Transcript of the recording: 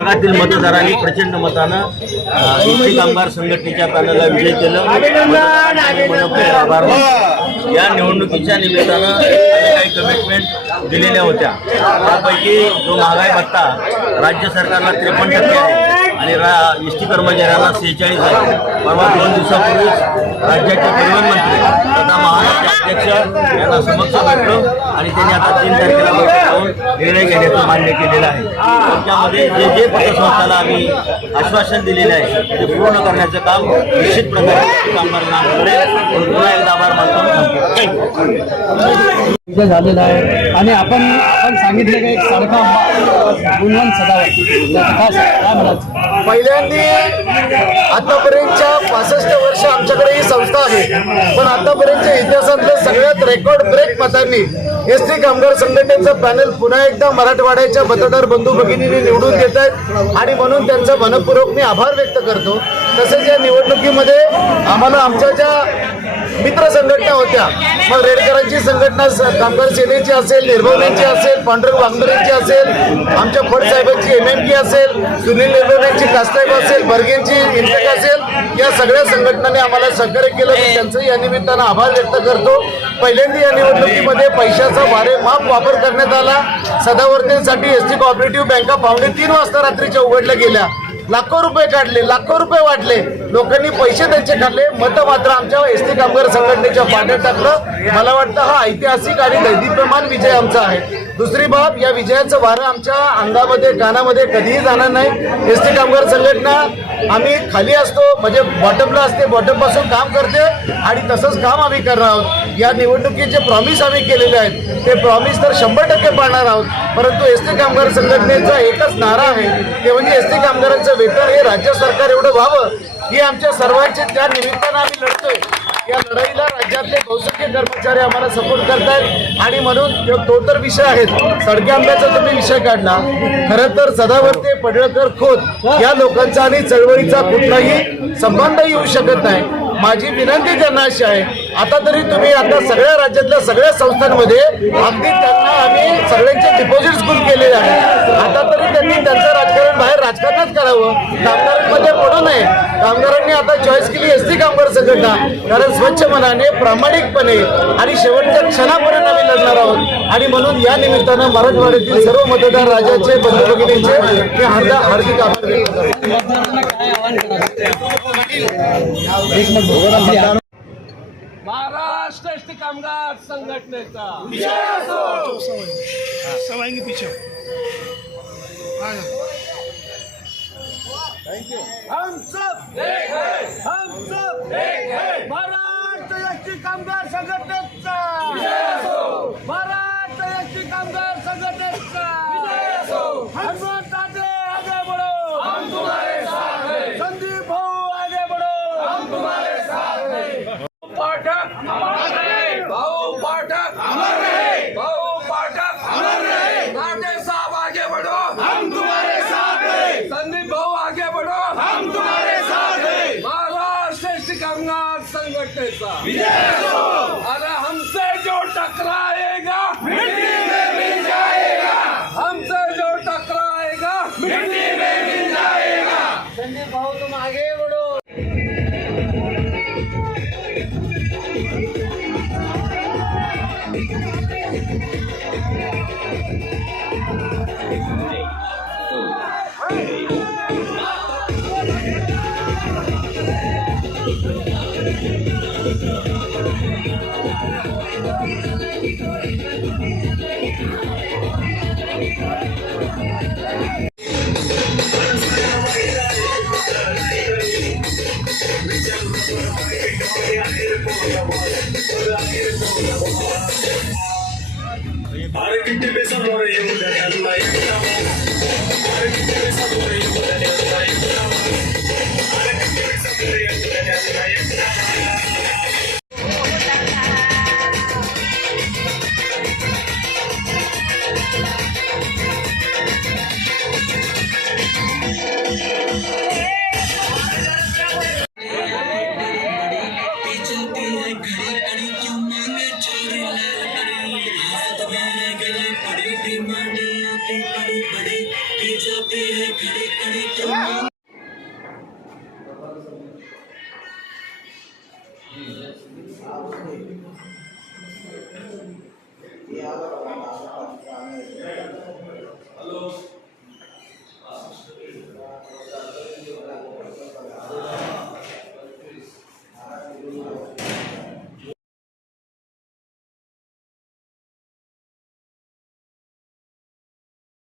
भागातील मतदारांनी प्रचंड मतानं एसटी कामगार संघटनेच्या पॅनलला विजय केलं। मनपूर्वक आभार मानतो। या निवडणुकीच्या निमित्तानं आम्ही काही कमिटमेंट दिलेल्या होत्या, त्यापैकी जो महागाई भत्ता राज्य सरकारला 53% आहे आणि एसटी कर्मचाऱ्यांना 46 आहे। परवा 2 दिवसापूर्वीच राज्याचे परिवहन मंत्री तथा महाराष्ट्र अध्यक्ष यांना समक्ष भेटलो आणि त्यांनी आता 3 तारखेला बैठक होऊन निर्णय घेण्याचं मान्य केलेलं आहे। त्यामध्ये जे जे पतसंस्थाला आम्ही आश्वासन दिलेलं आहे ते पूर्ण करण्याचं काम निश्चित प्रकारे कामगारांना करेल। पुन्हा एकदा आभार मानतो। झालेला आहे आणि आपण सांगितलं की एक सारखा गुणवंत सदावर पहिल्यांदी आतापर्यंतच्या 65 वर्ष आमच्याकडे ही संस्था आहे, पण आतापर्यंतच्या इतिहासातलं सगळ्यात रेकॉर्ड ब्रेक मतांनी एसटी कामगार संघटनेचं पॅनल पुन्हा एकदा मराठवाड्याच्या मतदार बंधू भगिनींनी निवडून देत आहेत आणि म्हणून त्यांचा मनपूर्वक मी आभार व्यक्त करतो। तसेच या निवडणुकीमध्ये आम्हाला आमच्या ज्या मित्र संघटना होत्या, मग रेडकरांची संघटना कामगार सेनेची असेल, निर्भवण्यांची असेल, पांडुरंग वाघमरेंची असेल, आमच्या फडसाहेबांची MMK असेल, सुनील निर्भवण्यांची कास्ताहेब असेल, बर्गेंची इंटेक असेल, या सगळ्या संघटनांनी आम्हाला सहकार्य केलं। मी त्यांचं या निमित्तानं आभार व्यक्त करतो। पहिल्यांदा या निवडणुकीमध्ये पैशाचा वारेमाप वापर करण्यात आला। सदावर्तींसाठी एसटी कोऑपरेटिव्ह बँका 2:45 वाजता रात्रीच्या उघडल्या गेल्या। लाखो रुपये काढले, लाखो रुपये वाटले, लोकांनी पैसे त्यांचे काढले, मत मात्र आमच्या एसटी कामगार संघटनेच्या पाठीत टाकलं। मला वाटतं हा ऐतिहासिक आणि दैदिप्यमान विजय आमचा आहे। दुसरी बाब, या विजयाचं वारं आमच्या अंगामध्ये कानामध्ये कधीही जाणार नाही। एसटी कामगार संघटना आम्ही खाली असतो, म्हणजे बॉटमला असते, बॉटम पासून काम करते आणि तसंच काम आम्ही करणार आहोत। या निवडणुकीचे प्रॉमिस आम्ही केलेले आहेत, ते प्रॉमिस तर 100% पाळणार आहोत। परंतु एसटी कामगार संघटनेचा एकच नारा आहे, ते म्हणजे एसटी कामगारांचं वेतन हे राज्य सरकार एवढं व्हावं, ही आमच्या सर्वांची त्या निमित्तानं आम्ही लढतोय। या लढाईला राज्यातले बहुसंख्य कर्मचारी आम्हाला सपोर्ट करतायत आणि म्हणून तो तर विषय आहे। सडके आंब्याचा तुम्ही विषय काढला, खरं तर सदावर्ते, पडळकर, खोत या लोकांचा आणि चळवळीचा कुठलाही संबंध येऊ शकत नाही। माझी विनंती त्यांना अशी आहे, आता तरी तुम्ही आता सगळ्या राज्यातल्या सगळ्या संस्थांमध्ये अगदी त्यांना आम्ही सगळ्यांचे डिपॉझिट्स गुल केलेले आहेत। आता तरी त्यांनी त्यांचं राजकारण बाहेर राजकारणात करावं, कामगारांमध्ये पडू नये। कामगारांनी आता चॉईस केली एसटी कामगार संघटना, कारण स्वच्छ मनाने, प्रामाणिकपणे आणि शेवटच्या क्षणापर्यंत आम्ही लढणार आहोत। आणि म्हणून या निमित्तानं मराठवाड्यातील सर्व मतदार राजाचे, बंधू भगिनींचे मी हार्दिक आभार व्यक्त करतो। महाराष्ट्र एसटी कामगार संघटनेचा हम सब एक है, हम सब एक है। महाराष्ट्र एसटी कामगार संघटनेचा महाराष्ट्र एसटी कामगार संघटनेचा हनुमंत आगे बढ़ो, हम तुम्हारे साथ हैं। संदीप भाऊ आगे बढ़ो, हम तुम्हारे साथ हैं। पाठक अमर रहे, भाऊ पाठक अमर रहे, भाऊ पाठक अमर रहे। राजे साहब आगे बढ़ो, हम तुम्हारे साथ हैं। संदीप भाऊ आगे बढ़ो, हम तुम्हारे साथ हैं। महाराष्ट्र एसटी कामगार संघटनेचा विजय हो। अरे हमसे जो टकराएगा मिट्टी में मिल जाएगा, हमसे जो टकराएगा मिट्टी में मिल जाएगा। संदीप भाऊ तुम आगे बढ़ो। बड़े बड़े